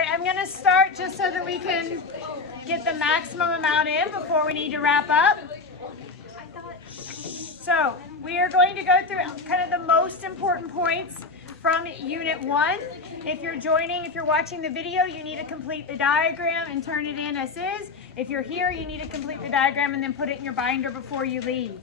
right, I'm gonna start just so that we can get the maximum amount in before we need to wrap up. So we are going to go through kind of the most important points from Unit 1. If you're watching the video, you need to complete the diagram and turn it in as is. If you're here, you need to complete the diagram and then put it in your binder before you leave.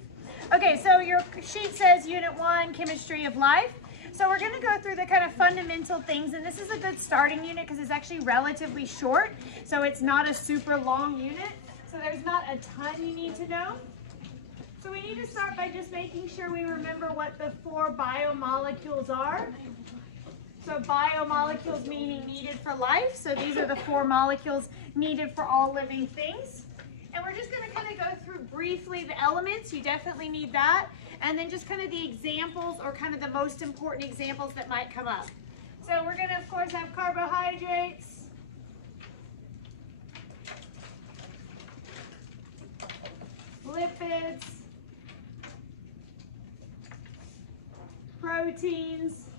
Okay, so your sheet says Unit 1, Chemistry of Life. So we're going to go through the kind of fundamental things, and this is a good starting unit because it's actually relatively short, so it's not a super long unit. So there's not a ton you need to know. So we need to start by just making sure we remember what the 4 biomolecules are. So biomolecules meaning needed for life. So these are the 4 molecules needed for all living things. And we're just going to kind of go through briefly the elements. You definitely need that. And then just kind of the examples, or kind of the most important examples that might come up. So we're going to, of course, have carbohydrates, lipids, proteins,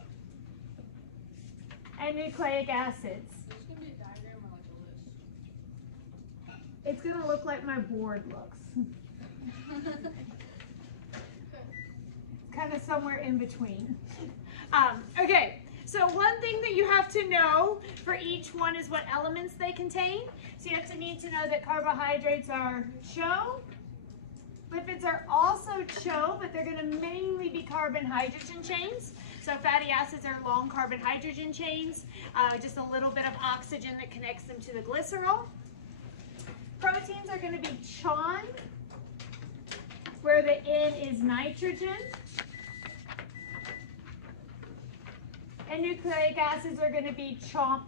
and nucleic acids. There's going to be a diagram or like a list? It's going to look like my board looks. Kind of somewhere in between. Okay, so one thing that you have to know for each one is what elements they contain. So you have to need to know that carbohydrates are CHO. Lipids are also CHO, but they're going to mainly be carbon-hydrogen chains. So fatty acids are long carbon-hydrogen chains, just a little bit of oxygen that connects them to the glycerol. Proteins are going to be CHON, where the N is nitrogen. And nucleic acids are going to be CHOMP,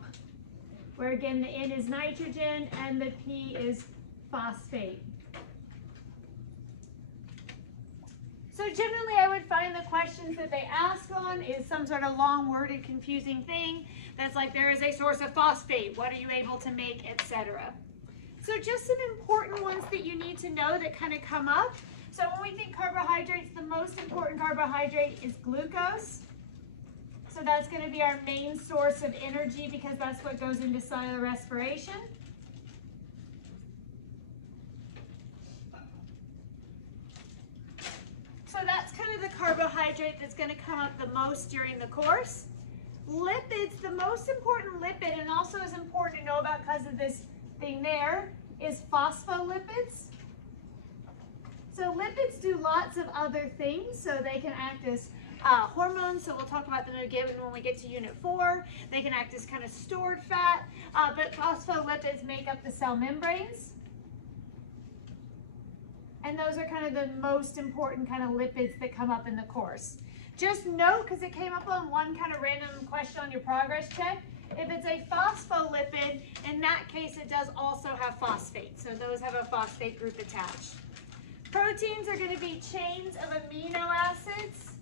where again the N is nitrogen and the P is phosphate. So generally I would find the questions that they ask on is some sort of long-worded, confusing thing that's like, there is a source of phosphate, what are you able to make, etc. So just some important ones that you need to know that kind of come up. So when we think carbohydrates, the most important carbohydrate is glucose. So that's going to be our main source of energy because that's what goes into cellular respiration. So that's kind of the carbohydrate that's going to come up the most during the course. Lipids, the most important lipid, and also is important to know about because of this thing there, is phospholipids. So lipids do lots of other things, so they can act as hormones, so we'll talk about them again when we get to Unit 4. They can act as kind of stored fat, but phospholipids make up the cell membranes. And those are kind of the most important kind of lipids that come up in the course. Just note, because it came up on one kind of random question on your progress check, if it's a phospholipid, in that case it does also have phosphate. So those have a phosphate group attached. Proteins are going to be chains of amino acids.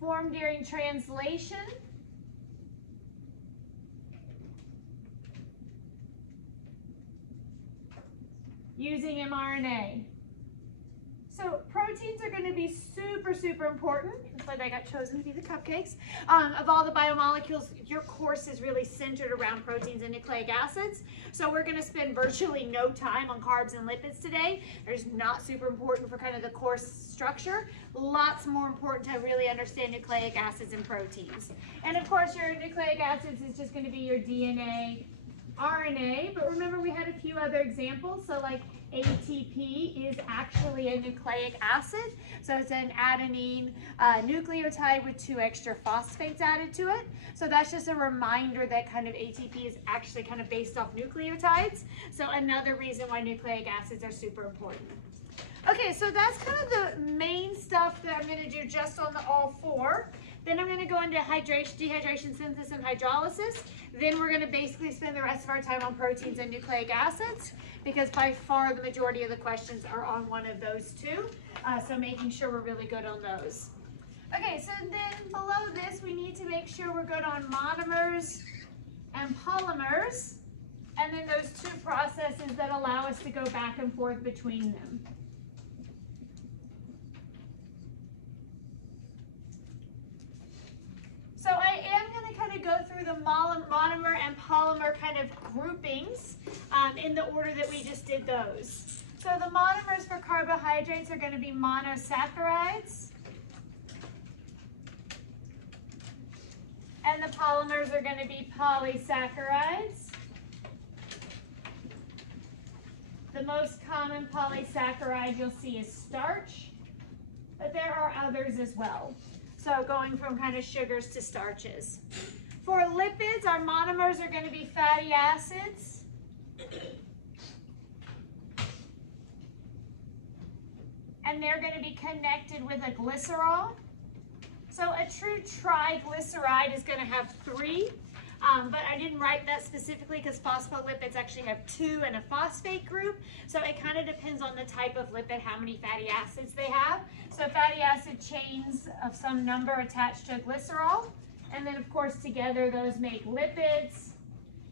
Formed during translation. Using mRNA. So proteins are going to be super, super important. That's why they got chosen to be the cupcakes. Of all the biomolecules, your course is really centered around proteins and nucleic acids. So we're going to spend virtually no time on carbs and lipids today. There's not super important for kind of the course structure. Lots more important to really understand nucleic acids and proteins. And of course, your nucleic acids is just going to be your DNA, RNA, but remember we had a few other examples. So like ATP is actually a nucleic acid. So it's an adenine nucleotide with 2 extra phosphates added to it. So that's just a reminder that kind of ATP is actually kind of based off nucleotides. So another reason why nucleic acids are super important. Okay, so that's kind of the main stuff that I'm going to do just on the all 4. Then I'm going to go into hydration, dehydration, synthesis, and hydrolysis. Then we're going to basically spend the rest of our time on proteins and nucleic acids because by far the majority of the questions are on one of those 2. So making sure we're really good on those. Okay, so then below this we need to make sure we're good on monomers and polymers, and then those 2 processes that allow us to go back and forth between them. through the monomer and polymer kind of groupings in the order that we just did those. So the monomers for carbohydrates are going to be monosaccharides. And the polymers are going to be polysaccharides. The most common polysaccharide you'll see is starch, but there are others as well. So going from kind of sugars to starches. For lipids, our monomers are going to be fatty acids. And they're going to be connected with a glycerol. So a true triglyceride is going to have 3, but I didn't write that specifically because phospholipids actually have 2 and a phosphate group. So it kind of depends on the type of lipid, how many fatty acids they have. So fatty acid chains of some number attached to a glycerol. And then of course together those make lipids,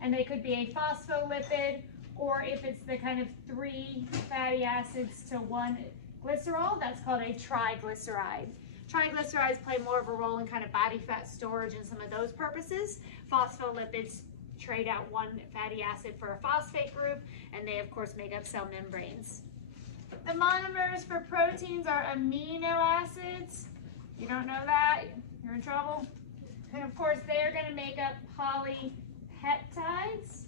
and they could be a phospholipid, or if it's the kind of 3 fatty acids to 1 glycerol, that's called a triglyceride. Triglycerides play more of a role in kind of body fat storage and some of those purposes. Phospholipids trade out 1 fatty acid for a phosphate group, and they of course make up cell membranes. The monomers for proteins are amino acids. You don't know that, you're in trouble. And of course they are going to make up polypeptides.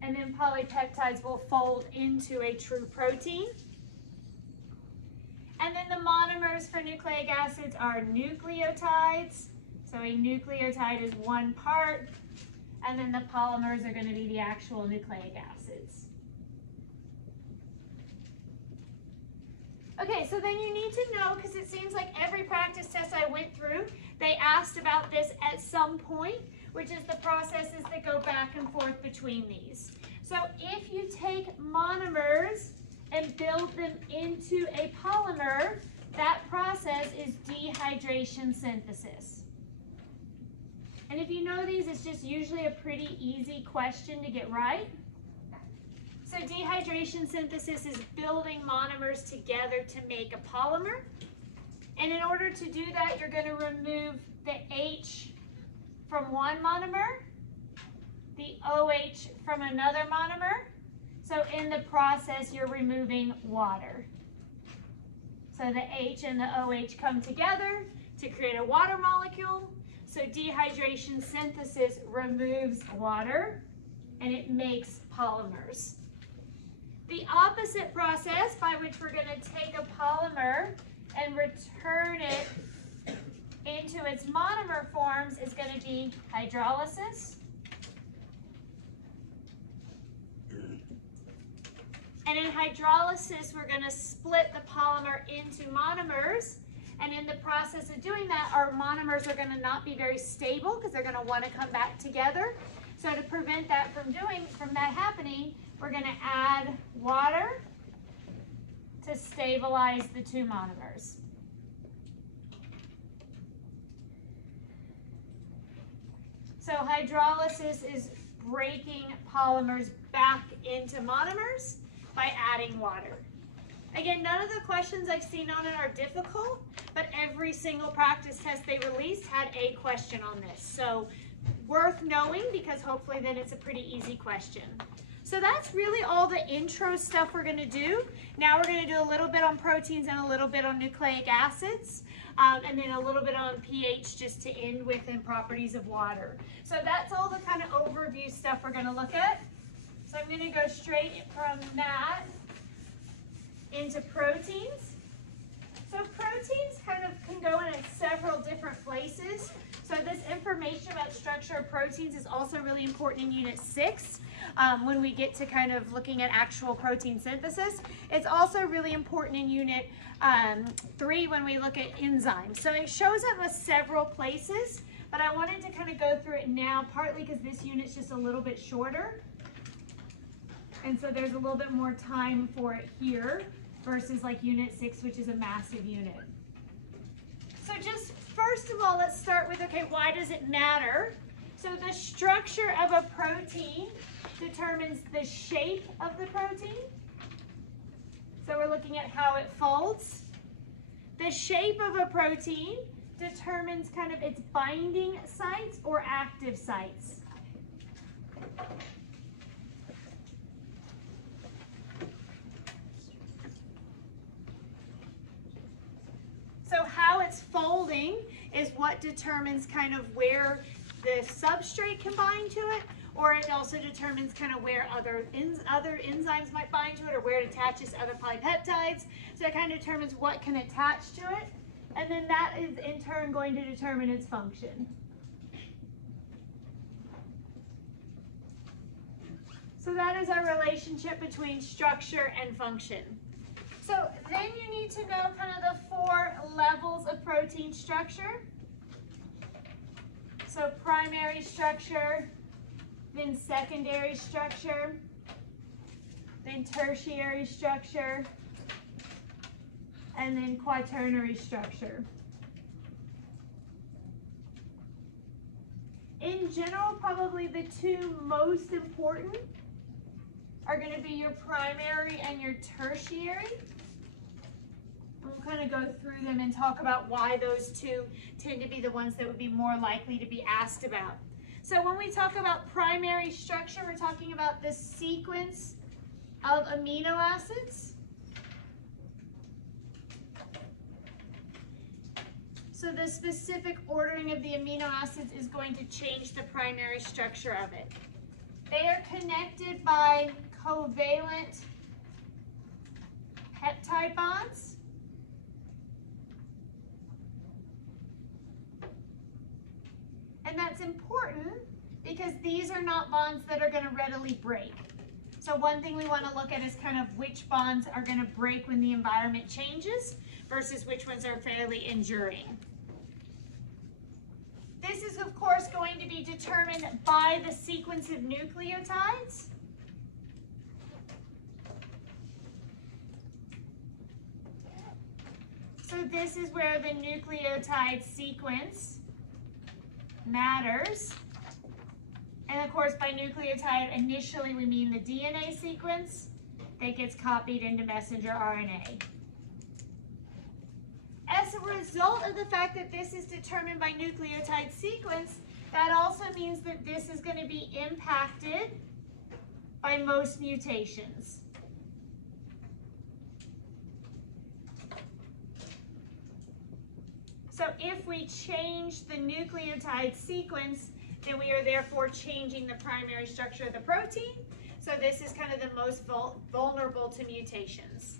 And then polypeptides will fold into a true protein. And then the monomers for nucleic acids are nucleotides. So a nucleotide is 1 part, and then the polymers are going to be the actual nucleic acids. Okay, so then you need to know, because it seems like every practice test I went through, they asked about this at some point, which is the processes that go back and forth between these. So if you take monomers and build them into a polymer, that process is dehydration synthesis. And if you know these, it's just usually a pretty easy question to get right. So dehydration synthesis is building monomers together to make a polymer. And in order to do that, you're going to remove the H from one monomer, the OH from another monomer. So in the process, you're removing water. So the H and the OH come together to create a water molecule. So dehydration synthesis removes water, and it makes polymers. The opposite process by which we're going to take a polymer and return it into its monomer forms is going to be hydrolysis. And in hydrolysis, we're going to split the polymer into monomers. And in the process of doing that, our monomers are going to not be very stable because they're going to want to come back together. So to prevent that from that happening, we're going to add water to stabilize the 2 monomers. So hydrolysis is breaking polymers back into monomers by adding water. Again, none of the questions I've seen on it are difficult, but every single practice test they released had a question on this. So worth knowing, because hopefully then it's a pretty easy question. So that's really all the intro stuff we're going to do. Now we're going to do a little bit on proteins and a little bit on nucleic acids, and then a little bit on pH just to end with and properties of water. So that's all the kind of overview stuff we're going to look at. So I'm going to go straight from that into proteins. So proteins kind of can go in several different places. So this information about structure of proteins is also really important in Unit 6 when we get to kind of looking at actual protein synthesis. It's also really important in Unit 3 when we look at enzymes. So it shows up as several places, but I wanted to kind of go through it now, partly because this unit's just a little bit shorter. And so there's a little bit more time for it here versus like Unit 6, which is a massive unit. So just first of all, let's start with, okay, why does it matter? So the structure of a protein determines the shape of the protein. So we're looking at how it folds. The shape of a protein determines kind of its binding sites or active sites. So how it's folding is what determines kind of where the substrate can bind to it, or it also determines kind of where other enzymes might bind to it, or where it attaches to other polypeptides. So it kind of determines what can attach to it, and then that is in turn going to determine its function. So that is our relationship between structure and function. So then you need to know kind of the 4 levels of protein structure. So primary structure, then secondary structure, then tertiary structure, and then quaternary structure. In general, probably the 2 most important are going to be your primary and your tertiary. We'll kind of go through them and talk about why those 2 tend to be the ones that would be more likely to be asked about. So when we talk about primary structure, we're talking about the sequence of amino acids. So the specific ordering of the amino acids is going to change the primary structure of it. They are connected by covalent peptide bonds. And that's important because these are not bonds that are going to readily break. So one thing we want to look at is kind of which bonds are going to break when the environment changes versus which ones are fairly enduring. This is, of course, going to be determined by the sequence of nucleotides. So this is where the nucleotide sequence matters. And of course, by nucleotide, initially we mean the DNA sequence that gets copied into messenger RNA. As a result of the fact that this is determined by nucleotide sequence, that also means that this is going to be impacted by most mutations. So if we change the nucleotide sequence, then we are therefore changing the primary structure of the protein. So this is kind of the most vulnerable to mutations.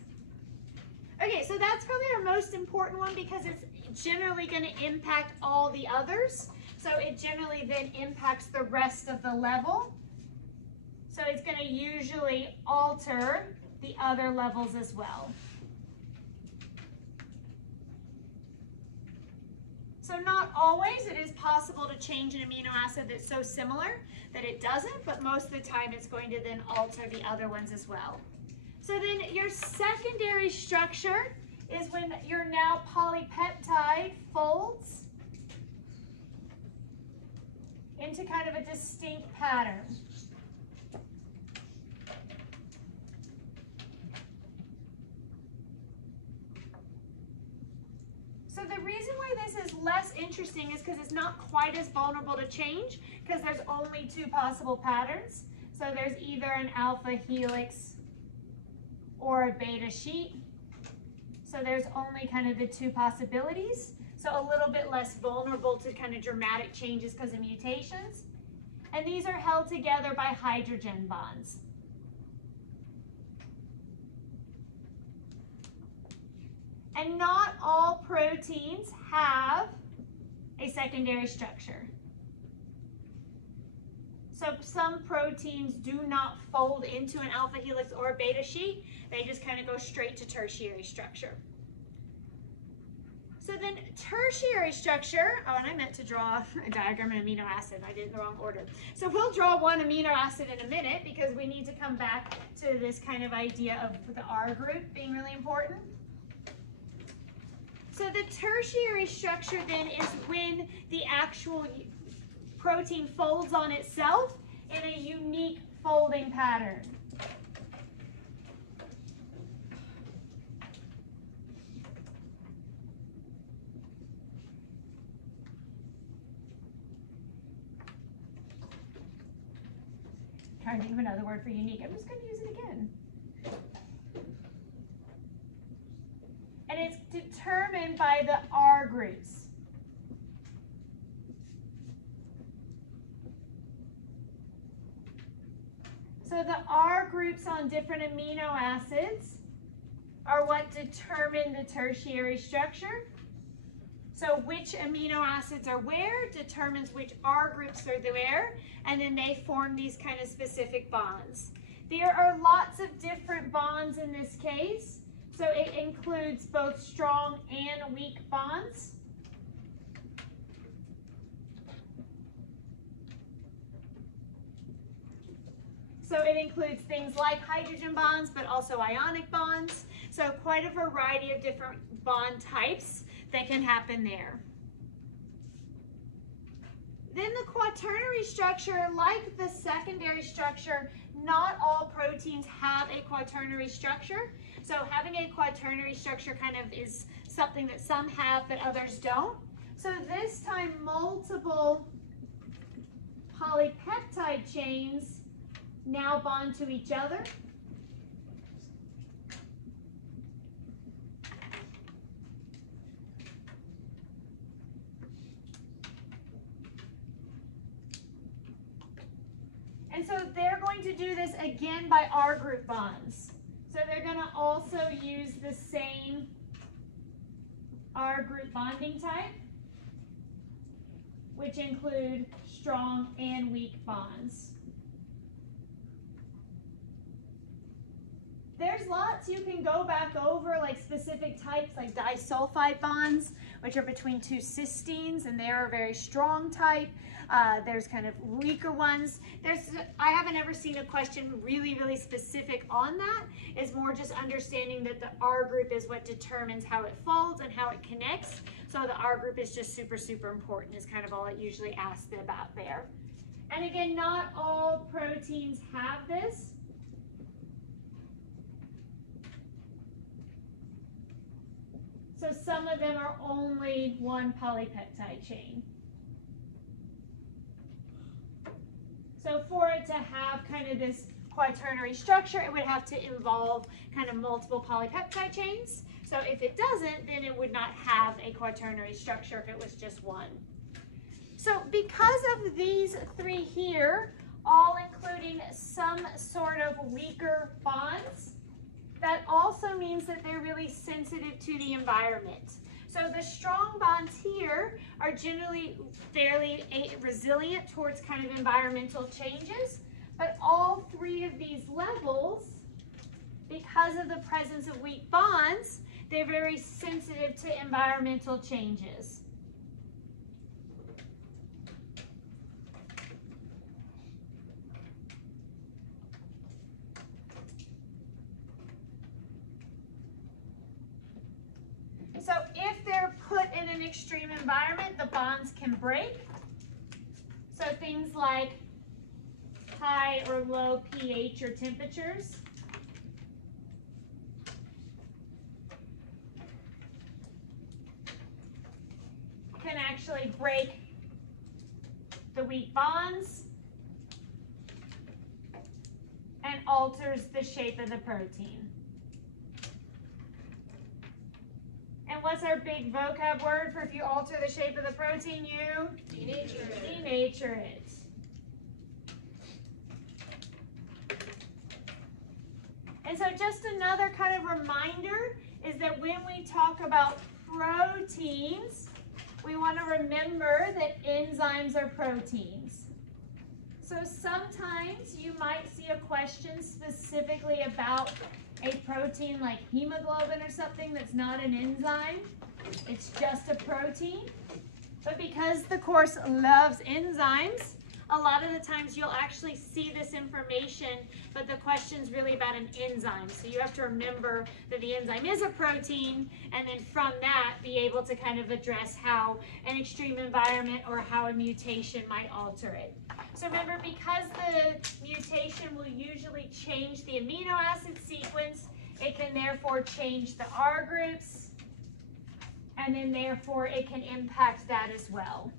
Okay, so that's probably our most important one because it's generally going to impact all the others. So it generally then impacts the rest of the level. So it's going to usually alter the other levels as well. So not always, it is possible to change an amino acid that's so similar that it doesn't, but most of the time it's going to then alter the other ones as well. So then your secondary structure is when your now polypeptide folds into kind of a distinct pattern. So the reason why this is less interesting is because it's not quite as vulnerable to change because there's only 2 possible patterns. So there's either an alpha helix or a beta sheet. So there's only kind of the 2 possibilities. So a little bit less vulnerable to kind of dramatic changes because of mutations. And these are held together by hydrogen bonds. And not all proteins have a secondary structure. So some proteins do not fold into an alpha helix or a beta sheet. They just kind of go straight to tertiary structure. So then tertiary structure, oh, and I meant to draw a diagram of amino acid. I did it in the wrong order. So we'll draw one amino acid in a minute because we need to come back to this kind of idea of the R group being really important. So the tertiary structure then is when the actual protein folds on itself in a unique folding pattern. trying to think of another word for unique. I'm just going to use it again. And it's determined by the R groups. So the R groups on different amino acids are what determine the tertiary structure. So which amino acids are where determines which R groups are where, and then they form these kind of specific bonds. There are lots of different bonds in this case. So it includes both strong and weak bonds. So it includes things like hydrogen bonds, but also ionic bonds. So quite a variety of different bond types that can happen there. Then the quaternary structure, like the secondary structure, not all proteins have a quaternary structure. So having a quaternary structure kind of is something that some have but others don't. So this time multiple polypeptide chains now bond to each other. And so they're going to do this again by R group bonds. So they're going to also use the same R group bonding type, which include strong and weak bonds. There's lots you can go back over, like specific types like disulfide bonds, which are between two cysteines, and they're a very strong type. There's kind of weaker ones. I haven't ever seen a question really specific on that. It's more just understanding that the R group is what determines how it folds and how it connects. So the R group is just super important is kind of all it usually asks about there. And again, not all proteins have this. So some of them are only one polypeptide chain. So for it to have kind of this quaternary structure, it would have to involve kind of multiple polypeptide chains. So if it doesn't, then it would not have a quaternary structure if it was just one. So because of these three here, all including some sort of weaker bonds, that also means that they're really sensitive to the environment. So the strong bonds here are generally fairly resilient towards kind of environmental changes, but all three of these levels, because of the presence of weak bonds, they're very sensitive to environmental changes. So if they're put in an extreme environment, the bonds can break. So things like high or low pH or temperatures. Can actually break the weak bonds and alters the shape of the protein. And what's our big vocab word for if you alter the shape of the protein? You denature it. Denature it. And so just another kind of reminder is that when we talk about proteins, we want to remember that enzymes are proteins. So sometimes you might see a question specifically about a protein like hemoglobin or something that's not an enzyme. It's just a protein. But because the course loves enzymes, a lot of the times you'll actually see this information, but the question's really about an enzyme. So you have to remember that the enzyme is a protein, and then from that be able to kind of address how an extreme environment or how a mutation might alter it. So remember, because the mutation will usually change the amino acid sequence, it can therefore change the R groups, and then therefore it can impact that as well.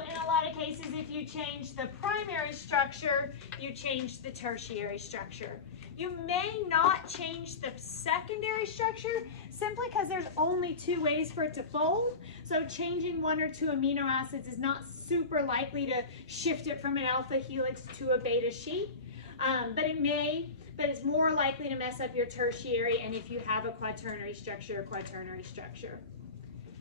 in a lot of cases, if you change the primary structure, you change the tertiary structure. You may not change the secondary structure simply because there's only 2 ways for it to fold. So changing 1 or 2 amino acids is not super likely to shift it from an alpha helix to a beta sheet. But it's more likely to mess up your tertiary and if you have a quaternary structure,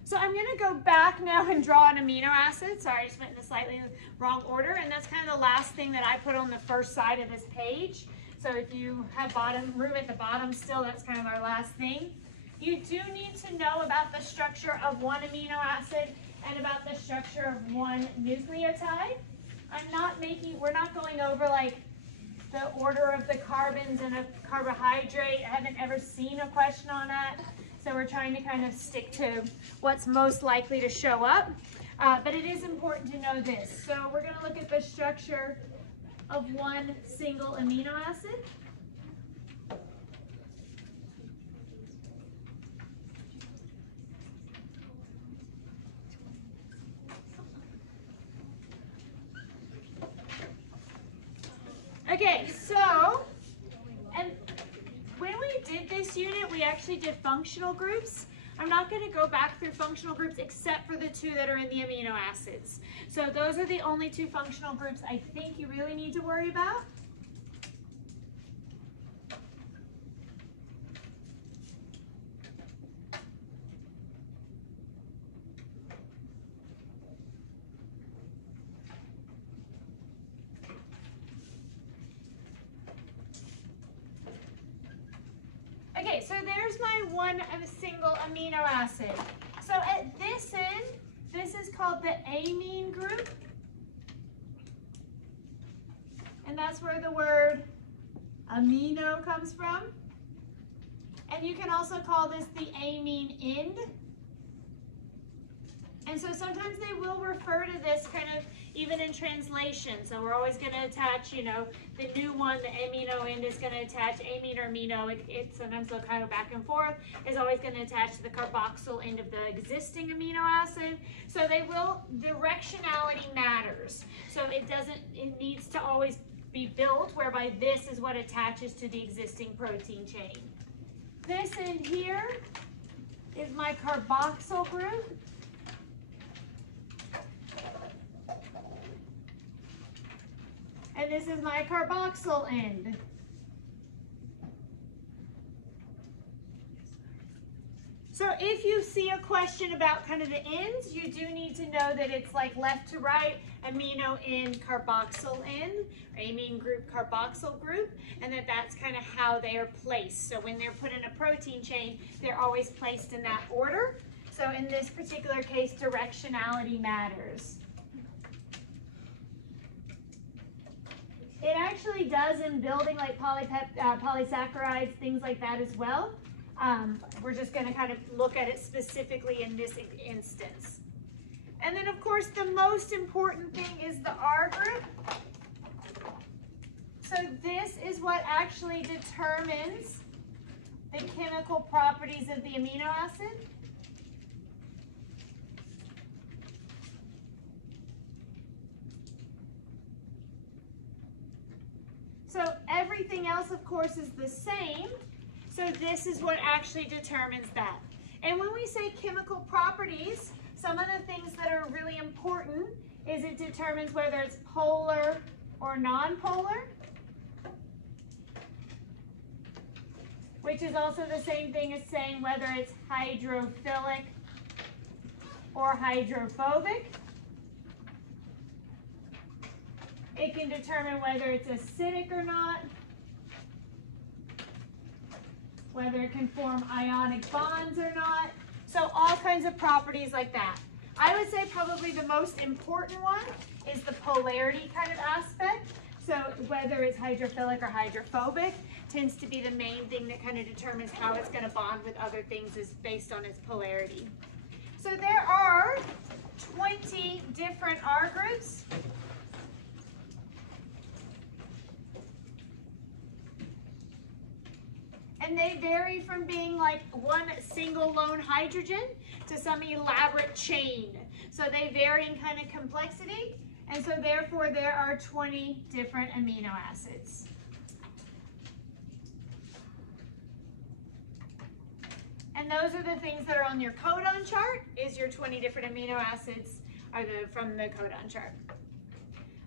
So I'm gonna go back now and draw an amino acid. Sorry, I just went in the slightly wrong order. And that's kind of the last thing that I put on the first side of this page. So if you have room at the bottom still, that's kind of our last thing. You do need to know about the structure of 1 amino acid and about the structure of 1 nucleotide. We're not going over like the order of the carbons in a carbohydrate. I haven't ever seen a question on that. So we're trying to kind of stick to what's most likely to show up. But it is important to know this. So we're going to look at the structure of 1 single amino acid. Okay, so, and when we did this unit, we actually did functional groups. I'm not going to go back through functional groups except for the 2 that are in the amino acids. So those are the only 2 functional groups I think you really need to worry about. Okay, so there's my 1 single amino acid. So at this end, this is called the amine group. And that's where the word amino comes from. And you can also call this the amine end. And so sometimes they will refer to this kind of even in translation. So we're always going to attach, the new one, the amino end is going to attach amine or amino. Sometimes they'll kind of back and forth. Is always going to attach to the carboxyl end of the existing amino acid. So they will, directionality matters. So it needs to always be built whereby this is what attaches to the existing protein chain. This end here is my carboxyl group. And this is my carboxyl end. So if you see a question about kind of the ends, you do need to know that it's like left to right, amino end, carboxyl end, or amine group, carboxyl group, and that's kind of how they are placed. So when they're put in a protein chain, they're always placed in that order. So in this particular case, directionality matters. It actually does in building like polysaccharides, things like that as well. We're just going to kind of look at it specifically in this instance. And then, of course, the most important thing is the R group. So this is what actually determines the chemical properties of the amino acid. So everything else, of course, is the same. So this is what actually determines that. And when we say chemical properties, some of the things that are really important is it determines whether it's polar or non-polar, which is also the same thing as saying whether it's hydrophilic or hydrophobic. It can determine whether it's acidic or not, whether it can form ionic bonds or not. So all kinds of properties like that. I would say probably the most important one is the polarity kind of aspect. So whether it's hydrophilic or hydrophobic tends to be the main thing that kind of determines how it's going to bond with other things is based on its polarity. So there are 20 different R groups. And And they vary from being like one single lone hydrogen to some elaborate chain. So they vary in kind of complexity. And so therefore there are 20 different amino acids. And those are the things that are on your codon chart, is your 20 different amino acids are from the codon chart.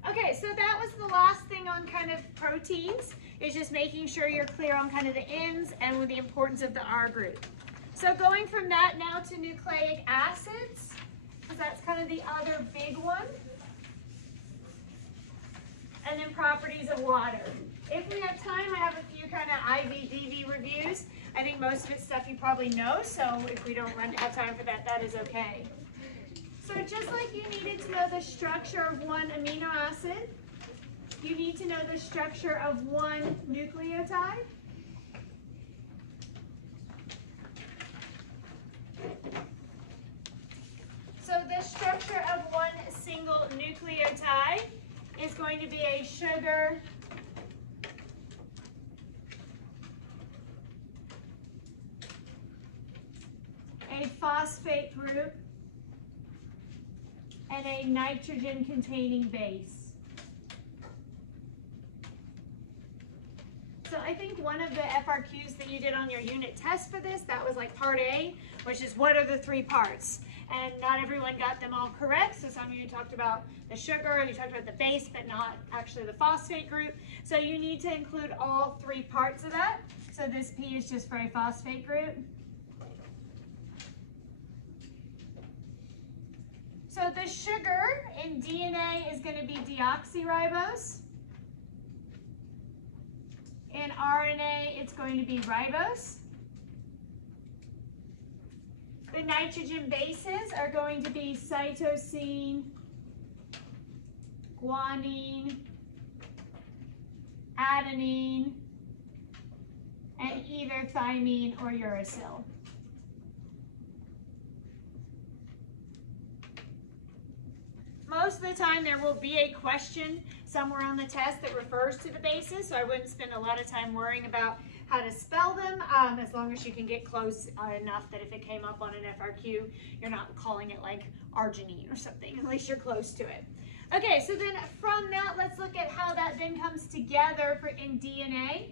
Okay, so that was the last thing on kind of proteins, is just making sure you're clear on kind of the ends and with the importance of the R group. So going from that now to nucleic acids, because that's kind of the other big one. And then properties of water. If we have time, I have a few kind of IVDV reviews. I think most of it's stuff you probably know, so if we don't have time for that, that is okay. So just like you needed to know the structure of one amino acid, you need to know the structure of one nucleotide. So the structure of one single nucleotide is going to be a sugar, a phosphate group, and a nitrogen-containing base. So I think one of the FRQs that you did on your unit test for this, that was like part A, which is what are the three parts? And not everyone got them all correct. So some of you talked about the sugar, you talked about the base, but not actually the phosphate group. So you need to include all three parts of that. So this P is just for a phosphate group. So the sugar in DNA is going to be deoxyribose. In RNA, it's going to be ribose. The nitrogen bases are going to be cytosine, guanine, adenine, and either thymine or uracil. Most of the time there will be a question somewhere on the test that refers to the bases, so I wouldn't spend a lot of time worrying about how to spell them, as long as you can get close enough that if it came up on an FRQ, you're not calling it like arginine or something, at least you're close to it. Okay, so then from that, let's look at how that then comes together in DNA.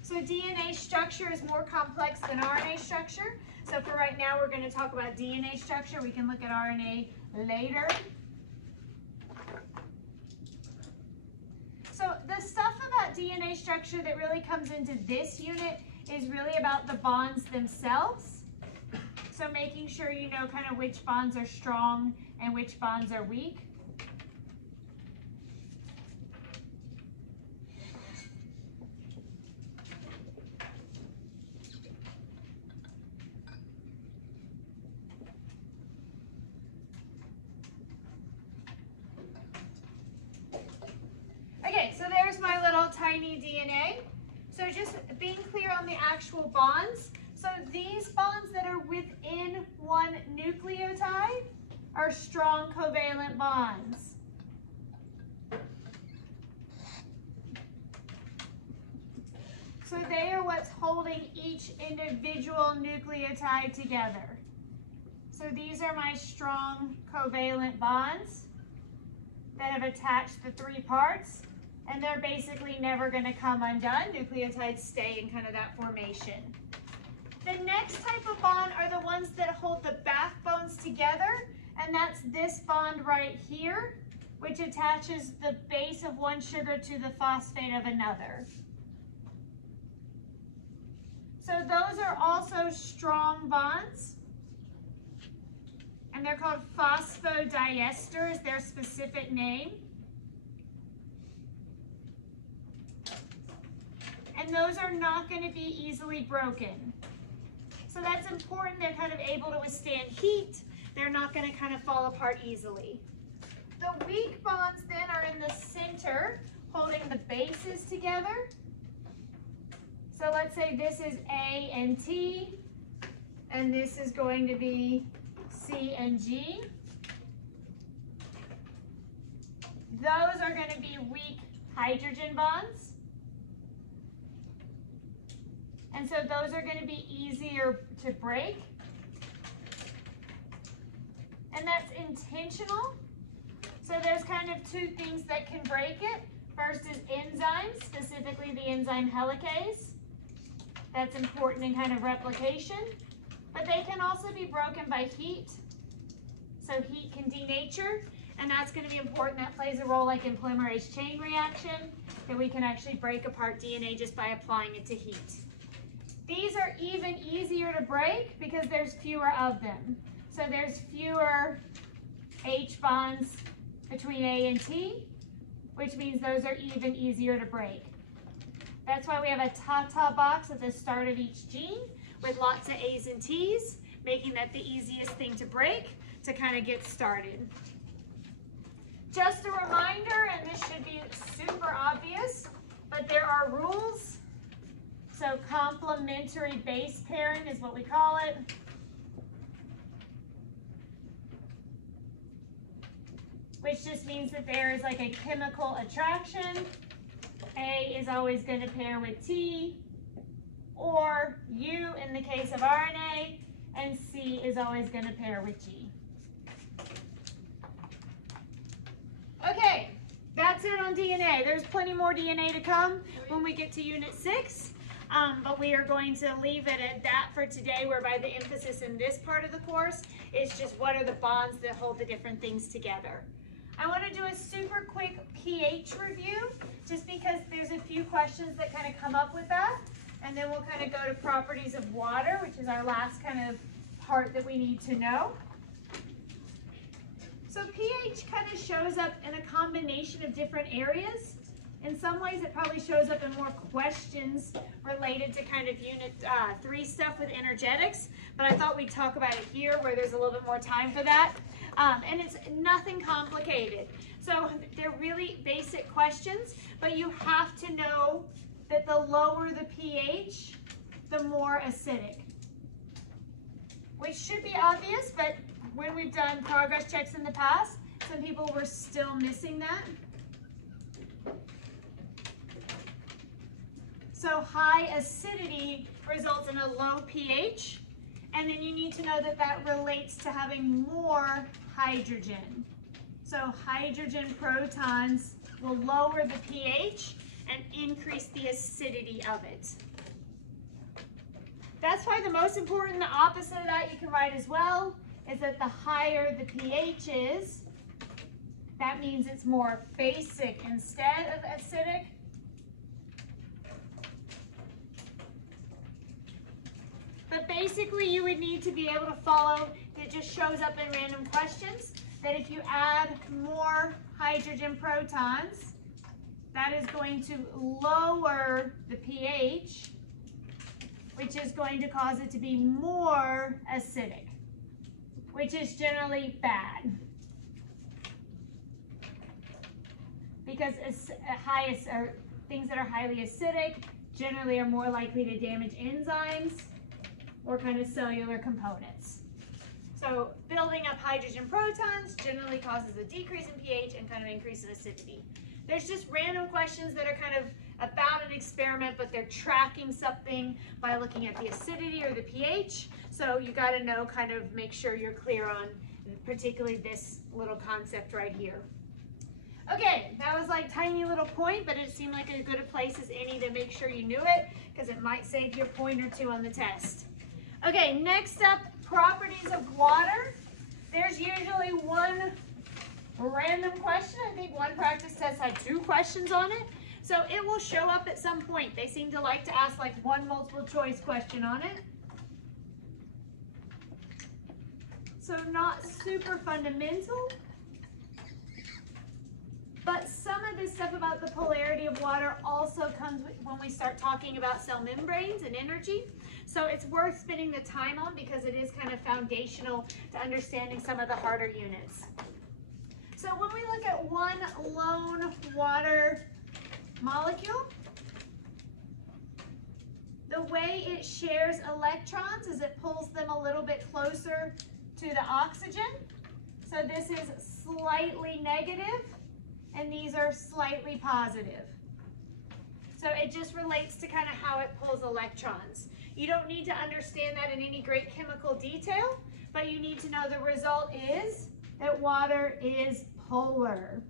So DNA structure is more complex than RNA structure. So for right now, we're going to talk about DNA structure. We can look at RNA later. So the stuff about DNA structure that really comes into this unit is really about the bonds themselves. So making sure you know kind of which bonds are strong and which bonds are weak. Okay, so there's my little tiny DNA. So just being clear on the actual bonds. So these bonds that are within one nucleotide are strong covalent bonds. So they are what's holding each individual nucleotide together. So these are my strong covalent bonds that have attached the three parts, and they're basically never going to come undone. Nucleotides stay in kind of that formation. The next type of bond are the ones that hold the backbones together, and that's this bond right here, which attaches the base of one sugar to the phosphate of another. So those are also strong bonds, and they're called phosphodiester's, their specific name. And those are not going to be easily broken. So that's important. They're kind of able to withstand heat. They're not going to kind of fall apart easily. The weak bonds then are in the center, holding the bases together. So let's say this is A and T, and this is going to be C and G. Those are going to be weak hydrogen bonds. And so those are going to be easier to break. And that's intentional. So there's kind of two things that can break it. First is enzymes, specifically the enzyme helicase. That's important in kind of replication. But they can also be broken by heat. So heat can denature, and that's going to be important. That plays a role like in polymerase chain reaction, that we can actually break apart DNA just by applying it to heat. These are even easier to break because there's fewer of them. So there's fewer H bonds between A and T, which means those are even easier to break. That's why we have a ta-ta box at the start of each gene with lots of A's and T's, making that the easiest thing to break to kind of get started. Just a reminder, and this should be super obvious, but there are rules. So complementary base pairing is what we call it. Which just means that there is like a chemical attraction. A is always going to pair with T, or U in the case of RNA, and C is always going to pair with G. Okay, that's it on DNA. There's plenty more DNA to come when we get to Unit 6, but we are going to leave it at that for today, whereby the emphasis in this part of the course is just what are the bonds that hold the different things together. I want to do a super quick pH review, just because there's a few questions that kind of come up with that, and then we'll kind of go to properties of water, which is our last kind of part that we need to know. So pH kind of shows up in a combination of different areas. In some ways, it probably shows up in more questions related to kind of Unit 3 stuff with energetics, but I thought we'd talk about it here where there's a little bit more time for that. And it's nothing complicated. So they're really basic questions, but you have to know that the lower the pH, the more acidic. Which should be obvious, but when we've done progress checks in the past, some people were still missing that. So high acidity results in a low pH, and then you need to know that that relates to having more hydrogen. So hydrogen protons will lower the pH and increase the acidity of it. That's why the most important, the opposite of that you can write as well, is that the higher the pH is, that means it's more basic instead of acidic. But basically you would need to be able to follow, it just shows up in random questions, that if you add more hydrogen protons, that is going to lower the pH, which is going to cause it to be more acidic, which is generally bad. Because things that are highly acidic generally are more likely to damage enzymes or kind of cellular components. So building up hydrogen protons generally causes a decrease in pH and kind of increase in acidity. There's just random questions that are kind of about an experiment, but they're tracking something by looking at the acidity or the pH. So you got to know, kind of make sure you're clear on particularly this little concept right here. Okay, that was like tiny little point, but it seemed like as good a place as any to make sure you knew it, because it might save you a point or two on the test. Okay, next up, properties of water. There's usually one random question. I think one practice test had 2 questions on it. So it will show up at some point. They seem to like to ask like one multiple choice question on it. So not super fundamental. But some of this stuff about the polarity of water also comes when we start talking about cell membranes and energy. So it's worth spending the time on because it is kind of foundational to understanding some of the harder units. So when we look at one lone water molecule, the way it shares electrons is it pulls them a little bit closer to the oxygen. So this is slightly negative, and these are slightly positive. So it just relates to kind of how it pulls electrons. You don't need to understand that in any great chemical detail, but you need to know the result is that water is polar.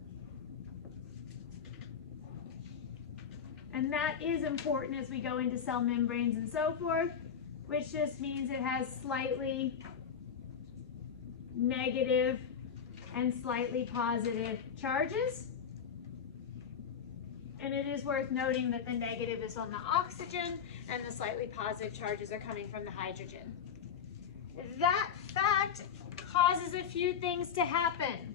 And that is important as we go into cell membranes and so forth, which just means it has slightly negative and slightly positive charges. And it is worth noting that the negative is on the oxygen and the slightly positive charges are coming from the hydrogen. That fact causes a few things to happen.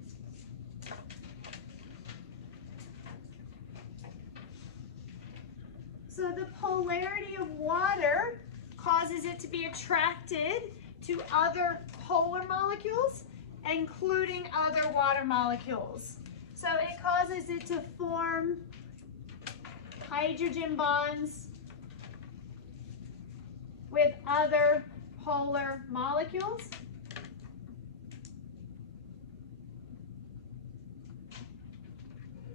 So the polarity of water causes it to be attracted to other polar molecules, including other water molecules. So it causes it to form hydrogen bonds with other polar molecules.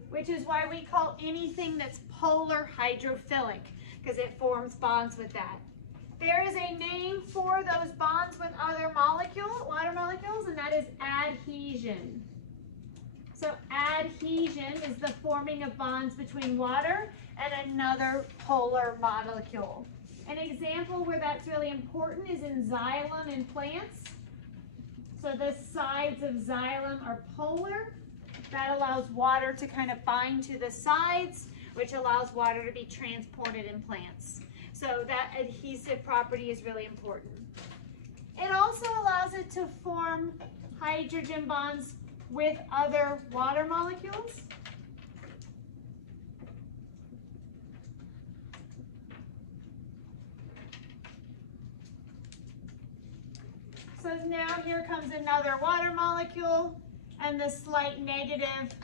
Which is why we call anything that's polar hydrophilic, because it forms bonds with that. There is a name for those bonds with other water molecules, and that is adhesion. So adhesion is the forming of bonds between water and another polar molecule. An example where that's really important is in xylem in plants. So the sides of xylem are polar. That allows water to kind of bind to the sides, which allows water to be transported in plants. So that adhesive property is really important. It also allows it to form hydrogen bonds with other water molecules. So now here comes another water molecule, and the slight negative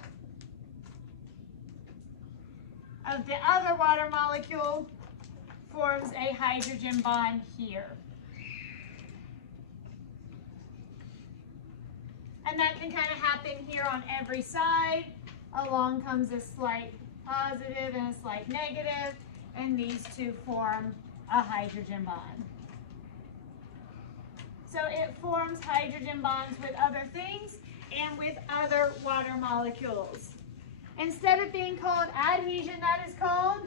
of the other water molecule forms a hydrogen bond here. And that can kind of happen here on every side. Along comes a slight positive and a slight negative, and these two form a hydrogen bond. So it forms hydrogen bonds with other things and with other water molecules. Instead of being called adhesion, that is called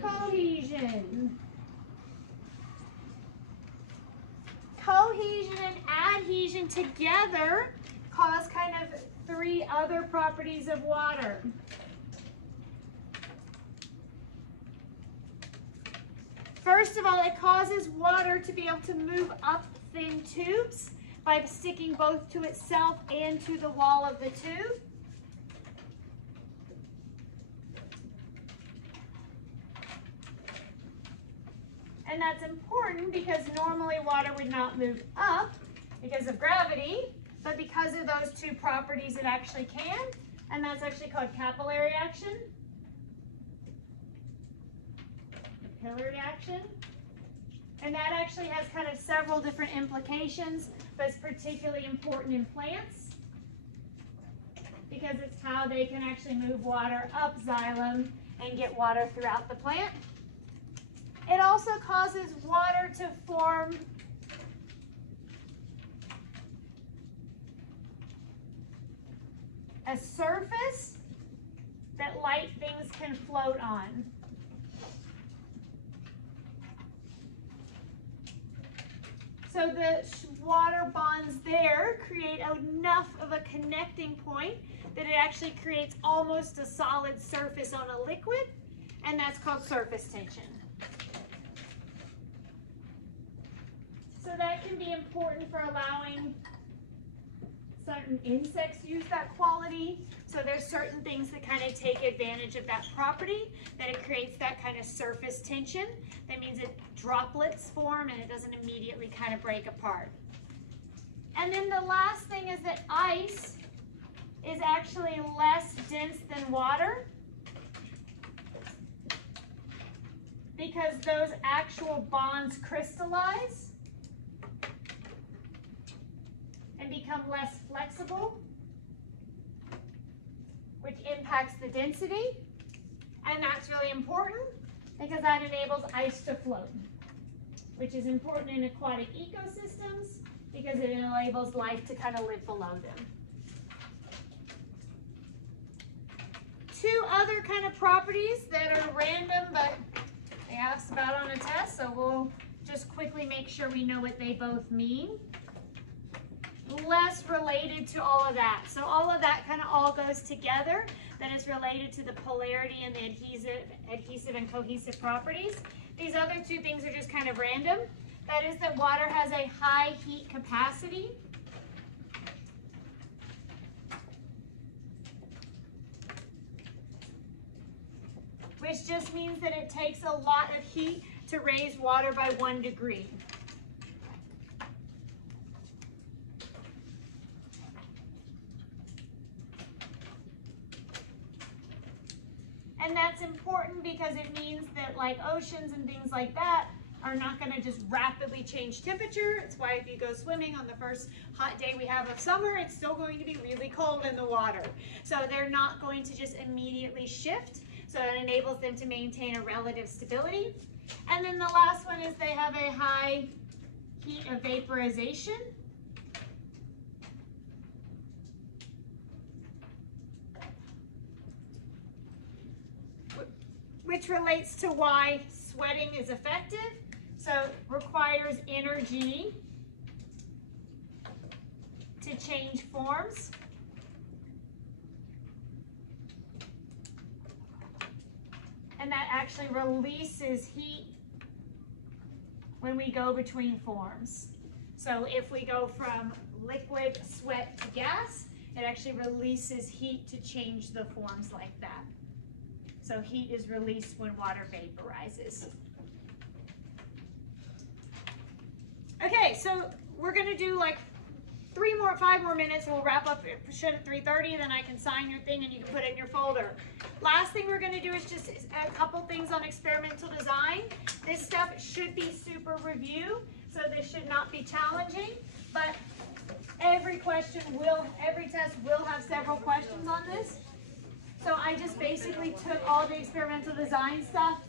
cohesion. Cohesion and adhesion together cause kind of three other properties of water. First of all, it causes water to be able to move up thin tubes by sticking both to itself and to the wall of the tube. And that's important because normally water would not move up because of gravity, but because of those two properties it actually can, and that's actually called capillary action. Capillary action. And that actually has kind of several different implications, but it's particularly important in plants because it's how they can actually move water up xylem and get water throughout the plant. It also causes water to form a surface that light things can float on. So the water bonds there create enough of a connecting point that it actually creates almost a solid surface on a liquid, and that's called surface tension. So that can be important for allowing certain insects use that quality. So there's certain things that kind of take advantage of that property, that it creates that kind of surface tension. That means that droplets form and it doesn't immediately kind of break apart. And then the last thing is that ice is actually less dense than water because those actual bonds crystallize and become less flexible, which impacts the density. And that's really important because that enables ice to float, which is important in aquatic ecosystems because it enables life to kind of live below them. Two other kind of properties that are random, but they asked about on a test, so we'll just quickly make sure we know what they both mean. Less related to all of that. So all of that kind of all goes together. That is related to the polarity and the adhesive and cohesive properties. These other two things are just kind of random. That is that water has a high heat capacity. Which just means that it takes a lot of heat to raise water by 1 degree. And that's important because it means that like oceans and things like that are not going to just rapidly change temperature. It's why if you go swimming on the first hot day we have of summer, it's still going to be really cold in the water. So they're not going to just immediately shift. So it enables them to maintain a relative stability. And then the last one is they have a high heat of vaporization. Which relates to why sweating is effective. So it requires energy to change forms. And that actually releases heat when we go between forms. So if we go from liquid, sweat to gas, it actually releases heat to change the forms like that. So heat is released when water vaporizes. Okay, so we're gonna do like 5 more minutes. We'll wrap up at 3:30, then I can sign your thing and you can put it in your folder. Last thing we're gonna do is just a couple things on experimental design. This stuff should be super review, so this should not be challenging, but every test will have several questions on this. So I just basically took all the experimental design stuff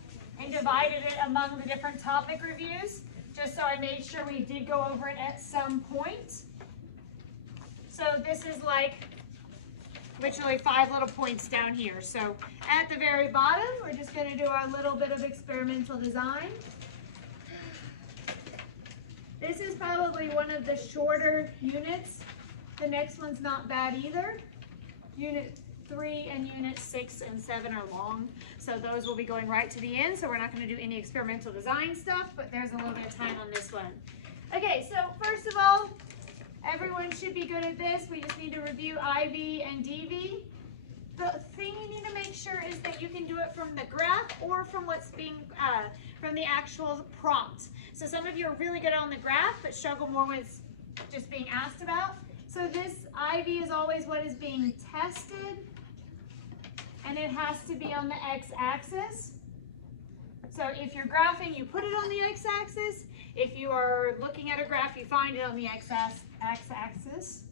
and divided it among the different topic reviews, just so I made sure we did go over it at some point. So this is like literally 5 little points down here. So at the very bottom, we're just going to do our little bit of experimental design. This is probably one of the shorter units. The next one's not bad either. Unit 3 and unit 6 and 7 are long, so those will be going right to the end, so we're not going to do any experimental design stuff, but there's a little bit of time on this one. Okay, so first of all, everyone should be good at this. We just need to review IV and DV. The thing you need to make sure is that you can do it from the graph or from what's being, from the actual prompt. So some of you are really good on the graph, but struggle more with just being asked about. So this IV is always what is being tested, and it has to be on the x-axis. So if you're graphing, you put it on the x-axis. If you are looking at a graph, you find it on the x-axis.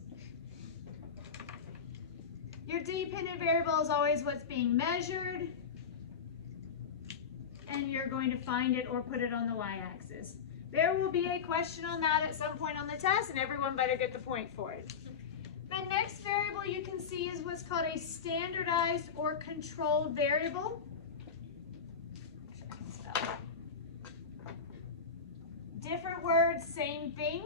Your dependent variable is always what's being measured, and you're going to find it or put it on the y-axis. There will be a question on that at some point on the test, and everyone better get the point for it. The next variable you can see is what's called a standardized or controlled variable. Different words, same thing.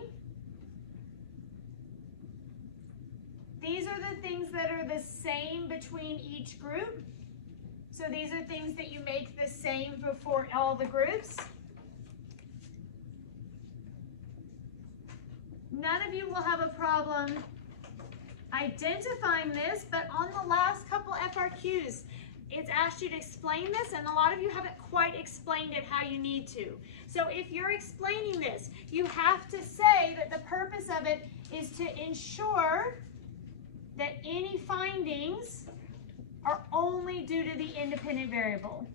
These are the things that are the same between each group. So these are things that you make the same before all the groups. None of you will have a problem identifying this, but on the last couple FRQs, it's asked you to explain this, and a lot of you haven't quite explained it how you need to. So if you're explaining this, you have to say that the purpose of it is to ensure that any findings are only due to the independent variable.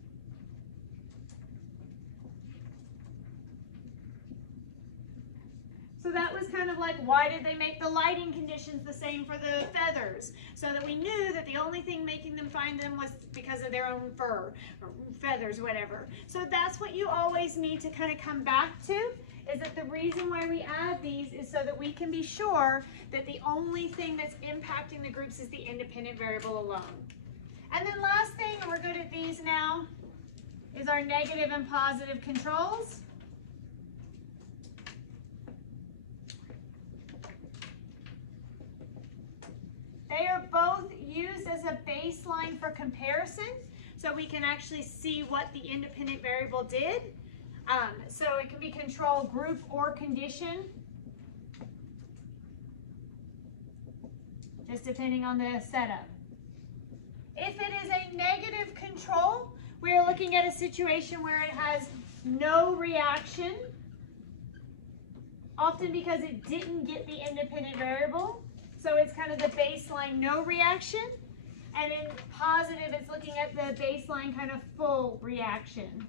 So that was kind of like, why did they make the lighting conditions the same for the feathers? So that we knew that the only thing making them find them was because of their own fur or feathers, whatever. So that's what you always need to kind of come back to, is that the reason why we add these is so that we can be sure that the only thing that's impacting the groups is the independent variable alone. And then last thing, and we're good at these now, is our negative and positive controls. They are both used as a baseline for comparison, so we can actually see what the independent variable did. So it can be control group or condition, just depending on the setup. If it is a negative control, we are looking at a situation where it has no reaction, often because it didn't get the independent variable. So it's kind of the baseline no reaction. And in positive, it's looking at the baseline kind of full reaction.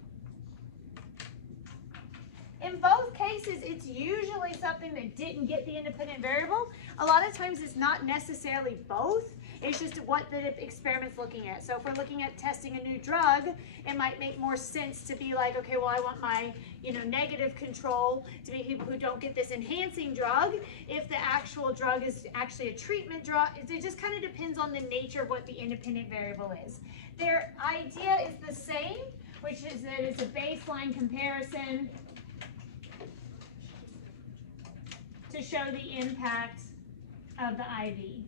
In both cases, it's usually something that didn't get the independent variable. A lot of times it's not necessarily both. It's just what the experiment's looking at. So if we're looking at testing a new drug, it might make more sense to be like, okay, well, I want my, negative control to be people who don't get this enhancing drug. If the actual drug is actually a treatment drug, it just kind of depends on the nature of what the independent variable is. Their idea is the same, which is that it's a baseline comparison to show the impact of the IV.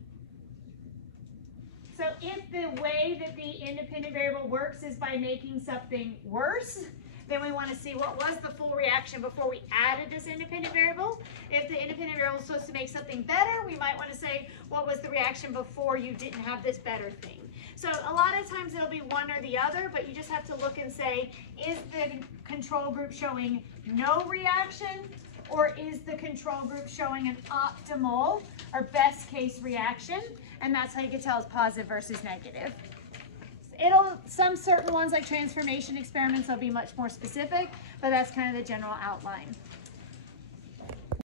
So if the way that the independent variable works is by making something worse, then we want to see what was the full reaction before we added this independent variable. If the independent variable is supposed to make something better, we might want to say, what was the reaction before you didn't have this better thing? So a lot of times it'll be one or the other, but you just have to look and say, is the control group showing no reaction, or is the control group showing an optimal or best case reaction? And that's how you can tell it's positive versus negative. Some certain ones like transformation experiments will be much more specific, but that's kind of the general outline.